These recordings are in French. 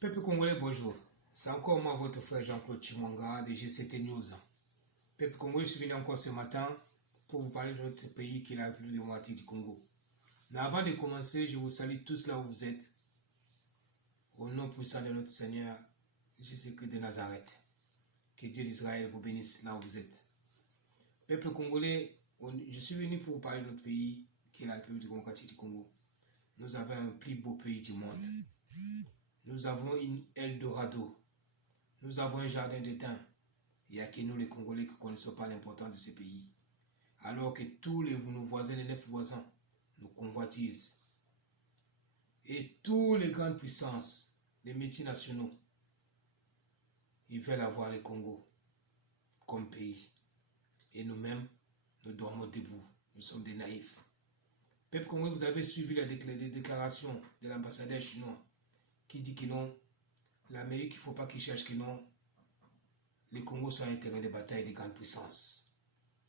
Peuple congolais, bonjour. C'est encore moi, votre frère Jean-Claude Chimwanga de GCT News. Peuple congolais, je suis venu encore ce matin pour vous parler de notre pays qui est la République démocratique du Congo. Mais avant de commencer, je vous salue tous là où vous êtes. Au nom puissant de notre Seigneur Jésus-Christ de Nazareth. Que Dieu d'Israël vous bénisse là où vous êtes. Peuple congolais, je suis venu pour vous parler de notre pays qui est la République démocratique du Congo. Nous avons un plus beau pays du monde. Nous avons une Eldorado. Nous avons un jardin d'étain. Il n'y a que nous les Congolais qui ne connaissons pas l'importance de ce pays. Alors que tous nos voisins, les 9 voisins, nous convoitisent. Et toutes les grandes puissances, les multinationaux, ils veulent avoir le Congo comme pays. Et nous-mêmes, nous dormons debout. Nous sommes des naïfs. Peuple congolais, vous avez suivi les déclarations de l'ambassadeur chinois qui dit que non, l'Amérique, il ne faut pas qu'il cherche que non, le Congo soit un terrain de bataille des grandes puissances.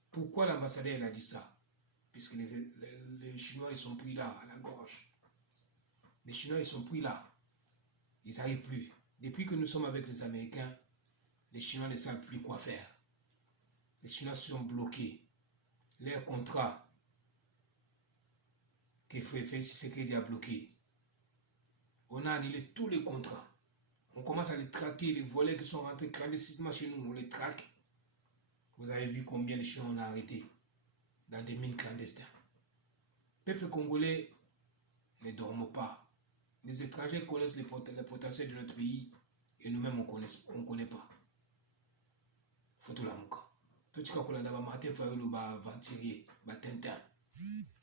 Pourquoi l'ambassadeur a dit ça? Puisque les Chinois, ils sont pris là, à la gorge. Les Chinois, ils sont pris là. Ils n'arrivent plus. Depuis que nous sommes avec les Américains, les Chinois ne savent plus quoi faire. Les Chinois sont bloqués. Leur contrat que Félix Tshisekedi a bloqué. On a annulé tous les contrats. On commence à les traquer, les volets qui sont rentrés clandestinement chez nous, on les traque. Vous avez vu combien de Chinois on a arrêtés dans des mines clandestines. Peuple congolais, ne dormons pas. Les étrangers connaissent le potentiel de notre pays et nous-mêmes on ne connaît pas. Faut tout la mouka. Tout ce qu'on a d'abord matin, faut le venturier, tintin.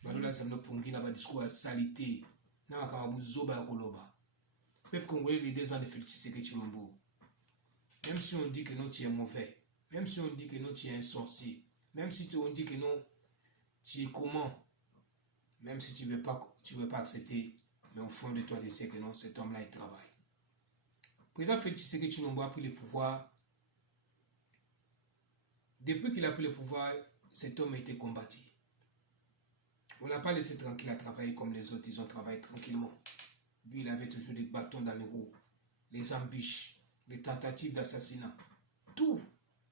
Là, c'est notre pongi, là, discours à salité. N'a pas qu'à zoba koloba. Peuple congolais, les 2 ans de Félix Tshisekedi Tshilombo. Même si on dit que non, tu es mauvais. Même si on dit que non, tu es un sorcier. Même si on dit que non, tu es comment. Même si tu ne veux pas accepter. Mais au fond de toi, tu sais que non, cet homme-là, il travaille. Le président Félix Tshisekedi Tshilombo a pris le pouvoir. Depuis qu'il a pris le pouvoir, cet homme a été combattu. On ne l'a pas laissé tranquille à travailler comme les autres, ils ont travaillé tranquillement. Lui, il avait toujours des bâtons dans le roues, les embûches, les tentatives d'assassinat. Tout.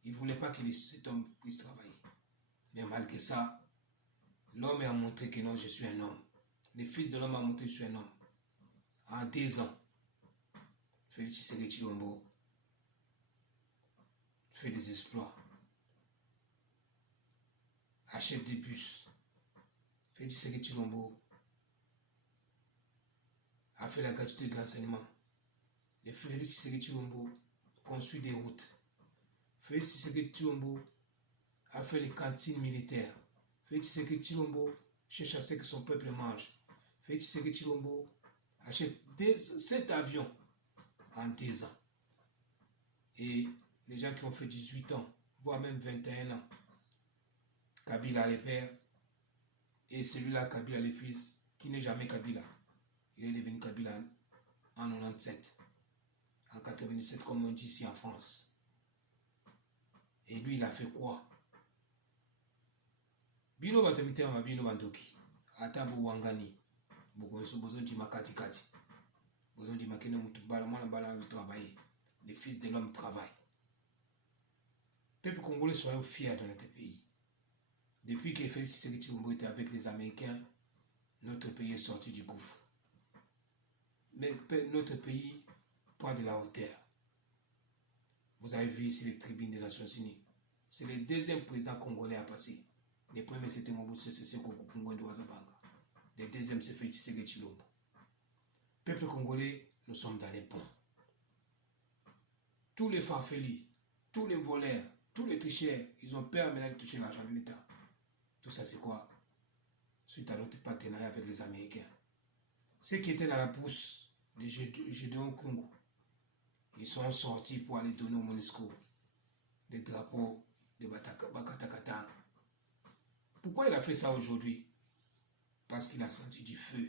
Il ne voulait pas que cet homme puisse travailler. Mais malgré ça, l'homme a montré que non, je suis un homme. Le fils de l'homme a montré que je suis un homme. En 2 ans, Félix Tshisekedi Tshilombo fait des exploits. Achète des bus. Félix Tshisekedi Tshilombo a fait la gratuité de l'enseignement. Le Félix Tshisekedi Tshilombo construit des routes. Félix Tshisekedi Tshilombo a fait les cantines militaires. Félix Tshisekedi Tshilombo cherche à ce que son peuple mange. Félix Tshisekedi Tshilombo achète 7 avions en 2 ans. Et les gens qui ont fait 18 ans, voire même 21 ans, Kabila les pères, et celui-là, Kabila les fils, qui n'est jamais Kabila. Il est devenu Kabila en 97, en 97 comme on dit ici en France. Et lui, il a fait quoi? Bino batamite ma bino bandoki. Atabu wangani. Bogonso bozo di makati kati. Bozo di makene mutubala mwana bala du travailler. Les fils de l'homme travaillent. Peuple congolais, soyons fiers de notre pays. Depuis que Félix Tshisekedi Tshilombo était avec les Américains, notre pays est sorti du gouffre. Mais notre pays prend de la hauteur. Vous avez vu ici les tribunes des Nations Unies. C'est le 2e président congolais à passer. Le premier c'était Mobutu Sese Seko Ngwendo Wazabanga. Le 2e c'est Félix Tshisekedi Tshilombo. Peuple congolais, nous sommes dans les ponts. Tous les farfelis, tous les voleurs, tous les tricheurs, ils ont peur maintenant de toucher l'argent de l'État. Tout ça c'est quoi? Suite à notre partenariat avec les Américains. Ceux qui étaient dans la bourse de Gédéon Congo, ils sont sortis pour aller donner au MONUSCO des drapeaux de Bakatakata. Pourquoi il a fait ça aujourd'hui? Parce qu'il a senti du feu.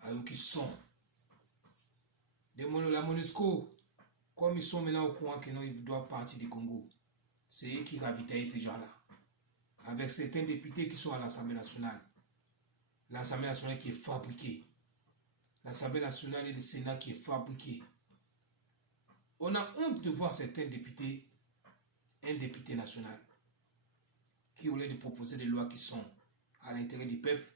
À eux qui sont. La MONUSCO, comme ils sont maintenant au courant qu'ils doivent partir du Congo, c'est eux qui ravitaillent ces gens-là. Avec certains députés qui sont à l'Assemblée nationale. L'Assemblée nationale qui est fabriquée. L'Assemblée nationale et le Sénat qui est fabriqué. On a honte de voir certains députés, un député national, qui au lieu de proposer des lois qui sont à l'intérêt du peuple,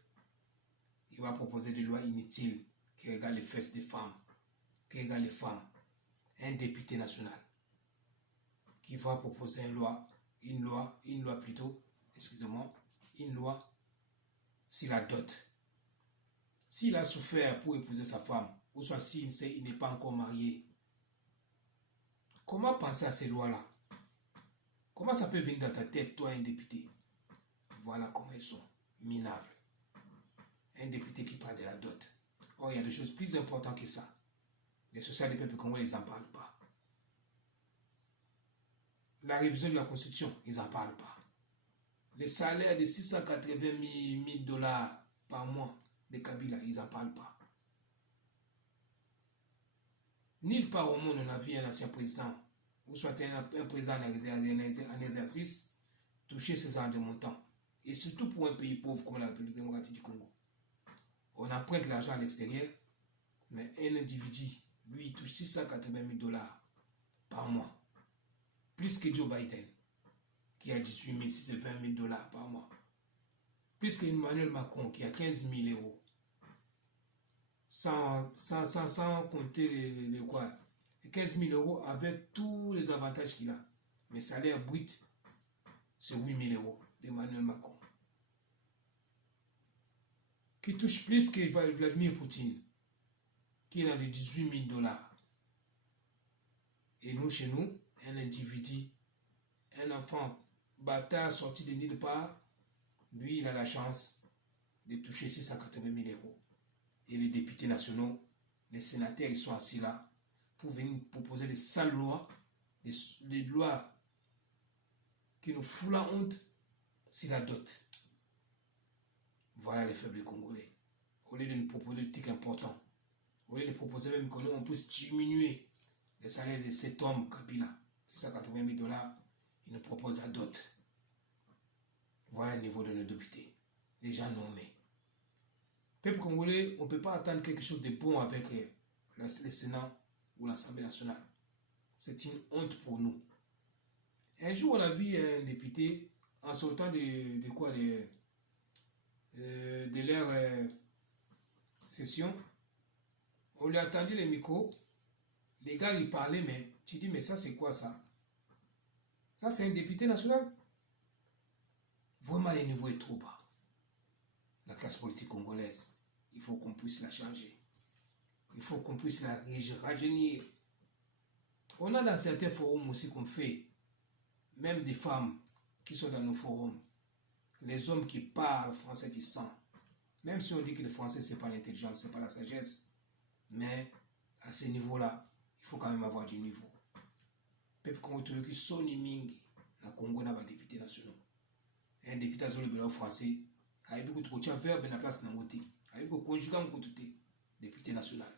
il va proposer des lois inutiles qui regardent les fesses des femmes, qui regardent les femmes. Un député national qui va proposer une loi plutôt, excusez-moi, une loi sur la dot. S'il a souffert pour épouser sa femme, ou soit s'il n'est pas encore marié, comment penser à ces lois-là? Comment ça peut venir dans ta tête, toi, un député? Voilà comment ils sont minables. Un député qui parle de la dot. Or, il y a des choses plus importantes que ça. Les sociétés des peuples congolais, ils n'en parlent pas. La révision de la Constitution, ils n'en parlent pas. Les salaires de 680 000 dollars par mois de Kabila, ils n'en parlent pas. Nulle part au monde, on a vu un ancien président, ou soit un président en exercice, toucher ce genre de montant. Et surtout pour un pays pauvre comme la République démocratique du Congo. On emprunte l'argent à l'extérieur, mais un individu, lui, il touche 680 000 dollars par mois. Plus que Joe Biden, qui a 18 620 000 dollars par mois. Plus que Emmanuel Macron, qui a 15 000 euros. Sans compter les quoi, 15 000 euros avec tous les avantages qu'il a. Mais salaire brut, c'est 8 000 euros d'Emmanuel Macron. Qui touche plus que Vladimir Poutine, qui est dans les 18 000 dollars. Et nous, chez nous, un individu, un enfant bâtard sorti de nulle part, lui, il a la chance de toucher 680 000 euros. Et les députés nationaux, les sénateurs, ils sont assis là pour venir proposer des sales lois, des lois qui nous foutent la honte sur la dot. Voilà les faibles congolais. Au lieu de nous proposer des trucs importants, au lieu de proposer même qu'on puisse diminuer le salaire de cet homme, Kabila, 680 000 dollars, il nous propose la dot. Voilà le niveau de nos députés, déjà nommés. Peuple congolais, on ne peut pas attendre quelque chose de bon avec le Sénat ou l'Assemblée nationale. C'est une honte pour nous. Un jour, on a vu un député en sortant de leur session. On lui a tendu les micros. Les gars, ils parlaient, mais tu dis, mais ça, c'est quoi ça? Ça, c'est un député national? Vraiment, le niveau est trop bas. La classe politique congolaise, il faut qu'on puisse la changer. Il faut qu'on puisse la rajeunir. On a dans certains forums aussi qu'on fait, même des femmes qui sont dans nos forums, les hommes qui parlent français du sang. Même si on dit que le français, ce n'est pas l'intelligence, ce n'est pas la sagesse, mais à ce niveau-là, il faut quand même avoir du niveau. Peuple congolais qui sont mingi, dans le Congo, on a des députés nationaux. Un député national français, avec beaucoup de verbe dans la place de Nangote, avec beaucoup de conjuguants côté, député national.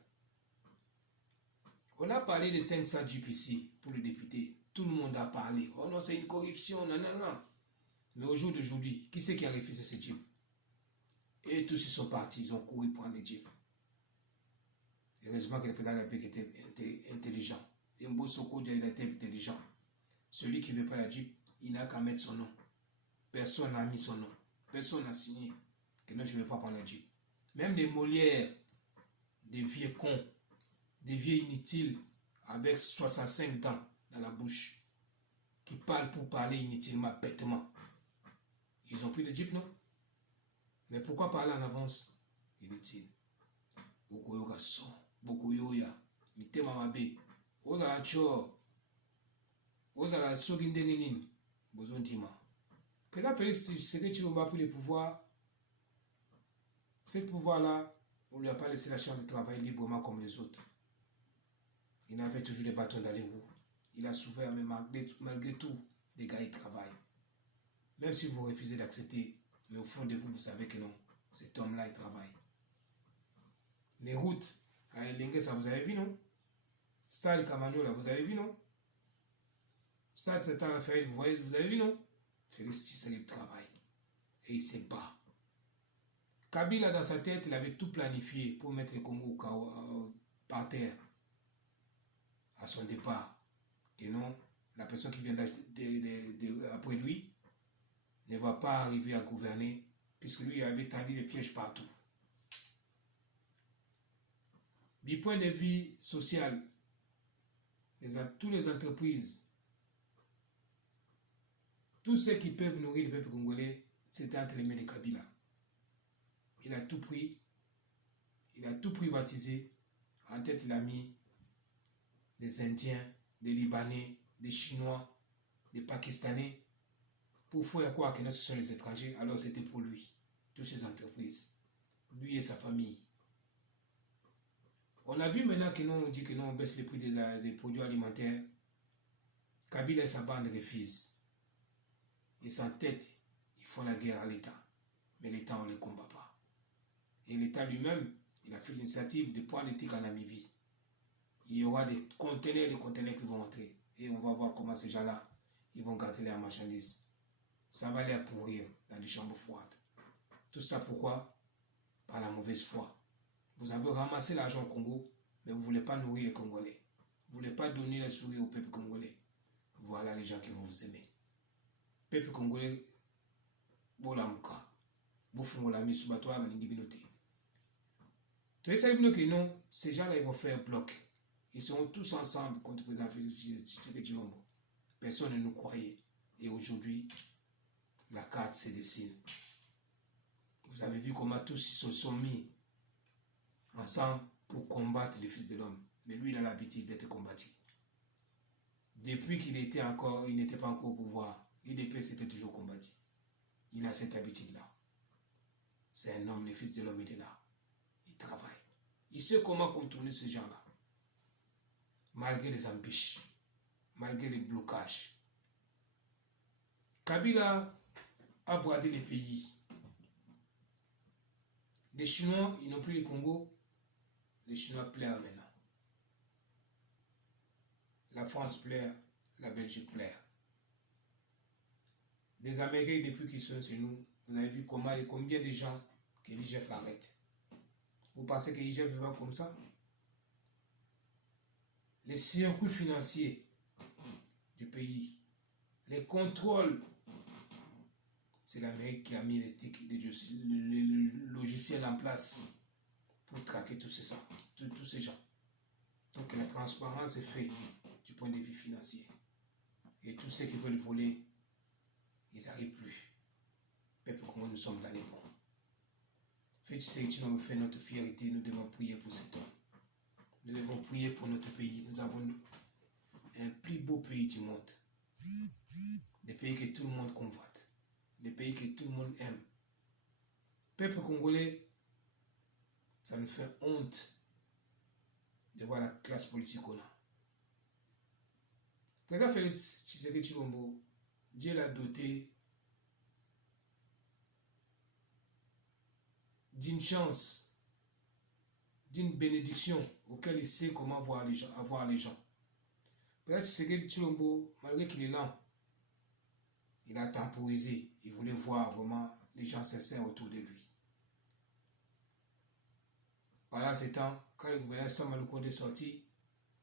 On a parlé de 500 jeeps ici pour le député. Tout le monde a parlé. Oh non, c'est une corruption, non, non, non. Mais au jour d'aujourd'hui, qui c'est qui a refusé ces jeeps? Et tous ils sont partis, ils ont couru prendre les jeeps. Heureusement que le président de la République était intelligent. Et Mbosoko il était intelligent. Celui qui ne veut pas la jeep, il n'a qu'à mettre son nom. Personne n'a mis son nom. Personne n'a signé que non, je ne vais pas prendre la jeep. Même des Molières, des vieux cons, des vieux inutiles avec 65 dents dans la bouche, qui parlent pour parler inutilement, bêtement. Ils ont pris le jeep, non? Mais pourquoi parler en avance? Inutile. Bokoyoka son, Bokoyoya, Mitema Mabe, Ozala Chor, Ozala Soginderenin, Bozon Dima. Président Félix Tshisekedi Tshilombo a pris le pouvoir. Ce pouvoir-là, on ne lui a pas laissé la chance de travailler librement comme les autres. Il avait toujours des bâtons dans les roues. Il a souffert, mais malgré tout, les gars, ils travaillent. Même si vous refusez d'accepter, mais au fond de vous, vous savez que non, cet homme-là, il travaille. Les routes à Elengue, ça vous avez vu, non? Stade Kamano, là, vous avez vu, non? Stade Tata Raphaël, vous avez vu, non? Félix Tshisekedi travaille. Et il se bat. Kabila, dans sa tête, il avait tout planifié pour mettre le Congo par terre. À son départ, que non, la personne qui vient après lui ne va pas arriver à gouverner, puisque lui avait tendu des pièges partout. Du point de vue social, toutes les entreprises, tous ceux qui peuvent nourrir le peuple congolais, c'était entre les mains de Kabila. Il a tout pris, il a tout privatisé. En tête, il a mis des Indiens, des Libanais, des Chinois, des Pakistanais, pour faire croire que ce sont les étrangers, alors c'était pour lui, toutes ces entreprises, lui et sa famille. On a vu maintenant que nous, on dit que nous, on baisse les prix des produits alimentaires. Kabila et sa bande refusent. Et sans tête, ils font la guerre à l'État. Mais l'État, on ne les combat pas. Et l'État lui-même, il a fait l'initiative de prendre l'éthique en Namibie. Il y aura des conteneurs qui vont entrer. Et on va voir comment ces gens-là, ils vont garder leurs marchandises. Ça va les pourrir dans des chambres froides. Tout ça pourquoi? Par la mauvaise foi. Vous avez ramassé l'argent au Congo, mais vous ne voulez pas nourrir les Congolais. Vous ne voulez pas donner les souris au peuple congolais. Voilà les gens qui vont vous aimer. Peuple congolais, bolamuka, bofungolami subatwa balingi binoté. Tu sais que non, ces gens-là ils vont faire bloc. Ils seront tous ensemble contre le président Félix Tshisekedi Tshilombo. Personne ne nous croyait. Et aujourd'hui, la carte se dessine. Vous avez vu comment tous ils se sont mis ensemble pour combattre les fils de l'homme. Mais lui, il a l'habitude d'être combattu. Depuis qu'il n'était pas encore au pouvoir, l'IDP s'était toujours combattu. Il a cette habitude-là. C'est un homme, le fils de l'homme, il est là. Il travaille. Il sait comment contourner ces gens-là. Malgré les embûches, malgré les blocages. Kabila a bradé les pays. Les Chinois, ils n'ont plus les Congo. Les Chinois pleurent maintenant. La France pleure, la Belgique pleure. Les Américains, depuis qu'ils sont chez nous, vous avez vu combien de gens que l'IGF arrête. Vous pensez que l'IGF va comme ça? Les circuits financiers du pays, les contrôles, c'est l'Amérique qui a mis les logiciels en place pour traquer tous ces gens. Donc la transparence est faite du point de vue financier. Et tous ceux qui veulent voler, ils n'arrivent plus. Peuple comme nous sommes dans les bons. Faites ce que nous fait notre fierté, nous devons prier pour cet homme. Nous devons prier pour notre pays. Nous avons un plus beau pays du monde. Des pays que tout le monde convoite. Des pays que tout le monde aime. Peuple congolais, ça nous fait honte de voir la classe politique qu'on a. Le président Félix Tshisekedi Tshilombo, Dieu l'a doté d'une chance, d'une bénédiction auquel il sait comment avoir les gens. Le président Tshisekedi Tshilombo, malgré qu'il est lent, il a temporisé. Il voulait voir vraiment les gens sincères autour de lui. Pendant ce temps, quand le gouverneur Sama Lukonde est sorti,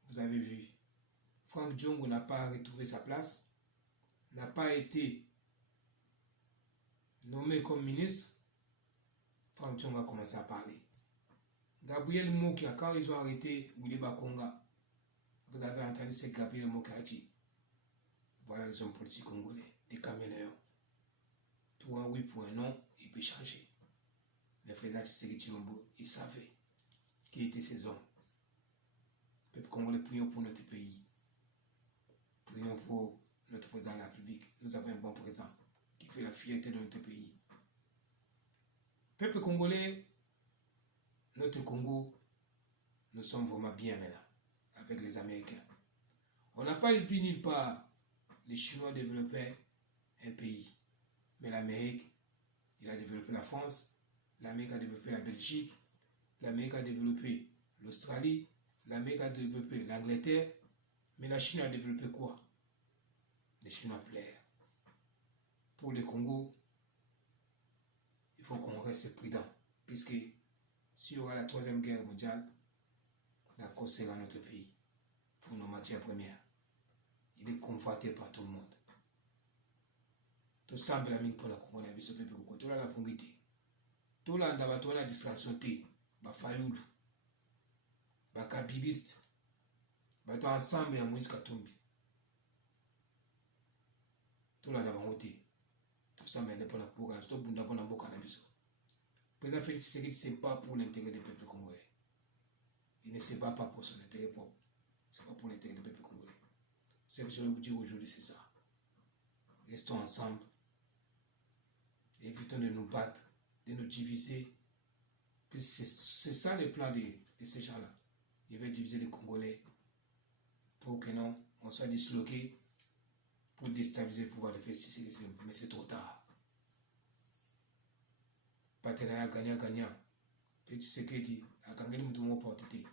vous avez vu, Franck Diongo n'a pas retrouvé sa place, n'a pas été nommé comme ministre. Franck Diongo a commencé à parler. Gabriel Mokia, quand ils ont arrêté Willy Bakonga, vous avez entendu ce que Gabriel Mokia a dit. Voilà les hommes politiques congolais, des camionneurs. Pour un oui, pour un non, il peut changer. Le président Tshisekedi Tshilombo, il savait qui étaient ces hommes. Peuple congolais, prions pour notre pays. Prions pour notre président de la République. Nous avons un bon président qui fait la fierté de notre pays. Peuple congolais, notre Congo, nous sommes vraiment bien maintenant avec les Américains. On n'a pas vu nulle part les Chinois développer un pays. Mais l'Amérique, il a développé la France, l'Amérique a développé la Belgique, l'Amérique a développé l'Australie, l'Amérique a développé l'Angleterre, mais la Chine a développé quoi? Les Chinois plairent. Pour le Congo, il faut qu'on reste prudent, puisque s'il y aura la 3e guerre mondiale, la cause sera notre pays, pour nos matières premières. Il est convoité par tout le monde. Tout semble la mine pour la Congolais, mais ce peuple Congolais, tout la pongité. Tout la ndabato la distraction té, ba fayoulou, ba kabiliste, ba to ensemble ya Moïse Katumbi. Tout la ndabamoté. Tout ça mais pour la Congolais, tout bunda pour la boka na biso. Président Félix Tshisekedi c'est pas pour l'intérêt des peuples congolais. Il ne se bat pas pour son intérêt propre. C'est pas pour l'intérêt des peuples congolais. Ce que je vais vous dire aujourd'hui, c'est ça. Restons ensemble. Évitons de nous battre, de nous diviser. C'est ça le plan de ces gens-là. Ils veulent diviser les Congolais pour que non, on soit disloqué pour déstabiliser le pouvoir de FCC. Mais c'est trop tard. Partenariat gagnant-gagnant. Petit Tshisekedi a gagné le mot porté.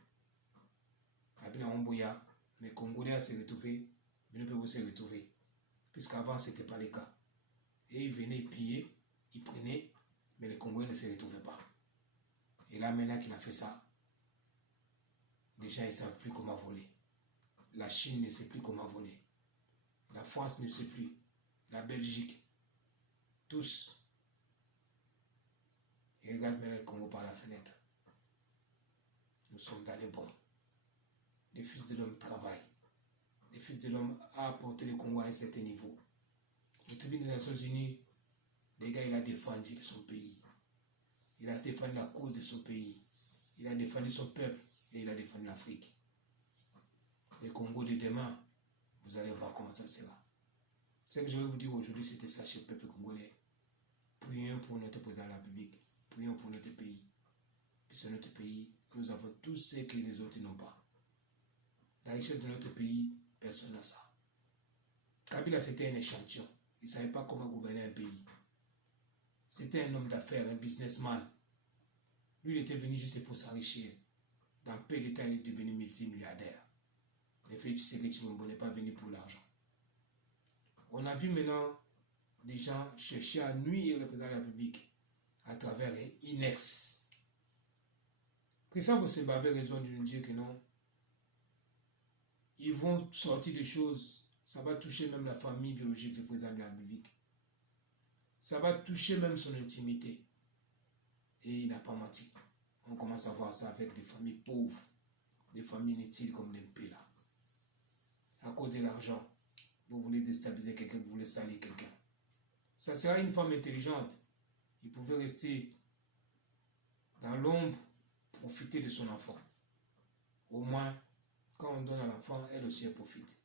Abina Omboya, mais Congolais se retrouver, mais ne peuvent se retrouver. Puisqu'avant, ce n'était pas le cas. Et ils venaient piller, ils prenaient, mais les Congolais ne se retrouvaient pas. Et là, maintenant qu'il a fait ça, les gens ne savent plus comment voler. La Chine ne sait plus comment voler. La France ne sait plus. La Belgique. Tous. Et regarde maintenant le Congo par la fenêtre. Nous sommes dans les bombes. Les fils de l'homme travaillent. Les fils de l'homme a apporté le Congo à un certain niveau. Le tribunal des Nations Unies, les gars, il a défendu son pays. Il a défendu la cause de son pays. Il a défendu son peuple et il a défendu l'Afrique. Le Congo de demain, vous allez voir comment ça sera. Ce que je vais vous dire aujourd'hui, c'était ça chez le peuple congolais. Prions pour notre président de la République. Prions pour notre pays. Puisque notre pays, nous avons tout ce que les autres n'ont pas. La richesse de notre pays, personne n'a ça. Kabila, c'était un échantillon. Il ne savait pas comment gouverner un pays. C'était un homme d'affaires, un businessman. Lui, il était venu juste pour s'enrichir. Dans peu de temps, il est devenu multimilliardaire. Mais Félix Tshisekedi Tshilombo n'est pas venu pour l'argent. On a vu maintenant des gens chercher à nuire le président de la République à travers un INEX. Christian Boseba avait raison de nous dire que non. Ils vont sortir des choses. Ça va toucher même la famille biologique du président de la République. Ça va toucher même son intimité. Et il n'a pas menti. On commence à voir ça avec des familles pauvres, des familles inutiles comme l'Mpela. À cause de l'argent, vous voulez déstabiliser quelqu'un, vous voulez salir quelqu'un. Ça sera une femme intelligente. Il pouvait rester dans l'ombre, profiter de son enfant. Au moins, quand on donne à l'enfant, elle aussi elle profite.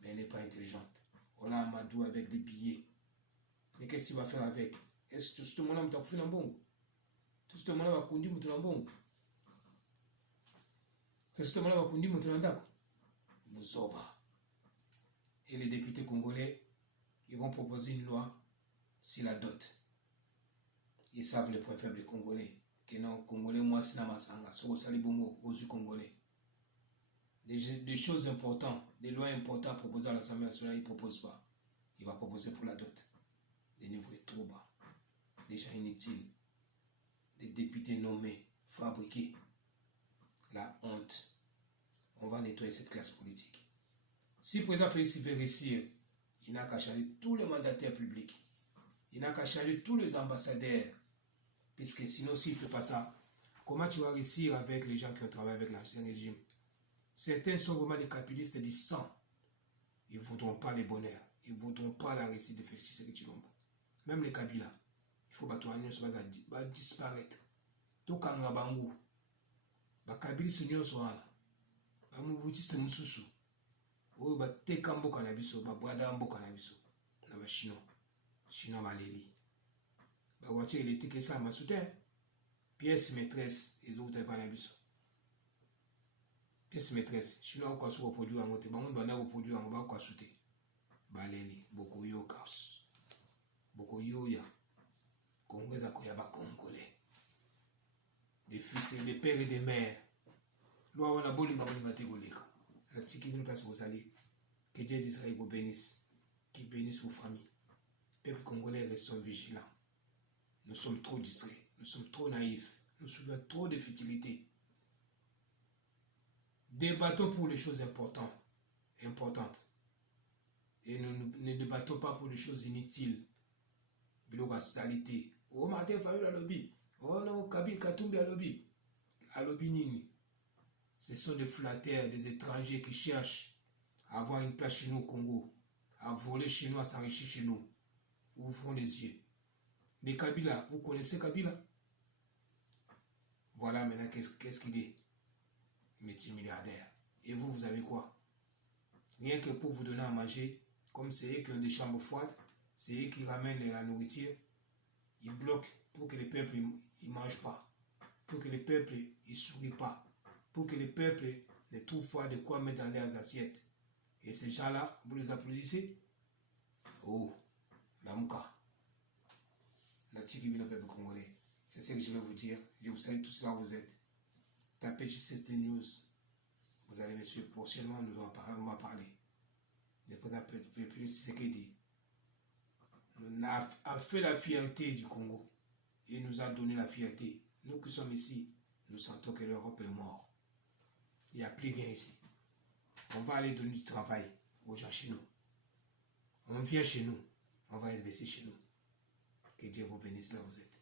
Mais elle n'est pas intelligente. On a Amadou avec des billets. Mais qu'est-ce qu'il va faire avec? Est-ce que tout ce monde a fait un bon? Tout ce monde va conduire mon bon? Qu'est-ce que ce monde va conduire mon bon? Mouzoba. Et les députés congolais, ils vont proposer une loi sur la dot. Ils savent les points faibles des Congolais. Que non, Congolais, moi, c'est ma sanga. Sur Salibomo, aux yeux Congolais. Des choses importantes, des lois importantes à proposer à l'Assemblée nationale, il ne propose pas. Il va proposer pour la dot. Des niveaux trop bas. Des gens inutiles. Des députés nommés, fabriqués. La honte. On va nettoyer cette classe politique. Si le président Félix veut réussir, il n'a qu'à changer tous les mandataires publics. Il n'a qu'à changer tous les ambassadeurs. Puisque sinon, s'il ne fait pas ça, comment tu vas réussir avec les gens qui ont travaillé avec l'ancien régime? Certains sont vraiment des capitalistes du sang. Ils ne voudront pas le bonheur. Ils ne voudront pas la réussite de Félix Tshisekedi Tshilombo. Même les Kabila. Il faut que l'Union va disparaître. Tout quand on a bangou. Les Kabila sont là. Les Mouboutistes sont sous. Oh, bah, t'es kambo kanabiso, bah, boada ambo kanabiso. Na ba chinois. Chinois maleli. Bah, voiture électrique, ça m'a soutenu. Pièce maîtresse, ils ont pas kanabiso. Pièce maîtresse, chinois ou quoi soit produit en moté, bah, on doit avoir produit en bas quoi souté. Baleli, beaucoup yo kaos. Beaucoup yo ya. Congolais à Koyaba Congolais. Des fils et des pères et des mères. Loi on a beau l'ingamani golika. La tiki nous place vous allez. Que Dieu d'Israël vous bénisse. Qu'il bénisse vos familles. Peuple congolais, restons vigilants. Nous sommes trop distraits. Nous sommes trop naïfs. Nous souffrons trop de futilité. Débattons pour les choses importantes. Et nous ne débattons pas pour des choses inutiles. La saleté. Oh, Martin Fayol à lobby. Oh non, Kabil Katumbi à lobby. À lobby Nini. Ce sont des flatteurs, des étrangers qui cherchent à avoir une place chez nous au Congo, à voler chez nous, à s'enrichir chez nous. Ouvrons les yeux. Les Kabila, vous connaissez Kabila? Voilà maintenant qu'est-ce qu'il est. Multimilliardaire. Et vous, vous avez quoi? Rien que pour vous donner à manger, comme c'est eux qui ont des chambres froides, c'est eux qui ramènent la nourriture, ils bloquent pour que les peuples ne mangent pas, pour que les peuples ne sourient pas, pour que les peuples ne trouvent pas de quoi mettre dans leurs assiettes. Et ces gens-là, vous les applaudissez? Oh, la mouka, la tigui le peuple congolais. C'est ce que je vais vous dire. Je vous salue tous là où vous êtes. Tapez JCT News. Vous allez me suivre. Prochainement, on va parler. Le président Félix Tshisekedi a fait la fierté du Congo. Il nous a donné la fierté. Nous qui sommes ici, nous sentons que l'Europe est morte. Il n'y a plus rien ici. On va aller donner du travail aux gens chez nous. On vient chez nous. On va rester chez nous. Que Dieu vous bénisse là où vous êtes.